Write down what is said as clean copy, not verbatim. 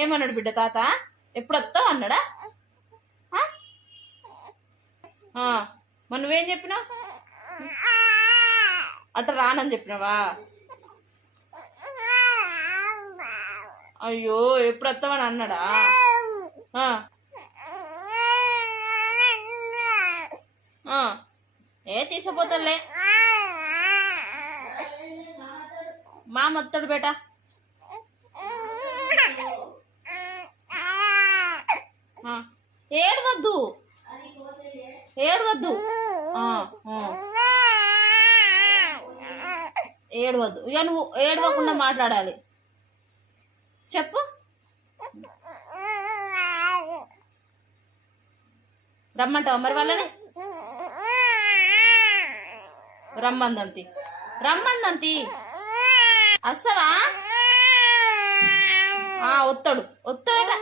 ఏమన్నాడు బిడ్డ తాత? ఎప్పుడు వస్తావు అన్నాడా? మరి నువ్వేం చెప్పినావు? అట్లా రానని చెప్పినావా? అయ్యో ఎప్పుడు వస్తావని అన్నాడా? ఏ తీసుకుపోతాడులే, మా మొత్తడు బేట. ఏడవద్దు ఏడవద్దు ఏడవద్దు. ఇక నువ్వు ఏడవకుండా మాట్లాడాలి. చెప్పు. రమ్మంటావా మరి వాళ్ళని? రమ్మందంతి రమ్మందంతి వస్తావా? వస్తాడు వస్తాడట.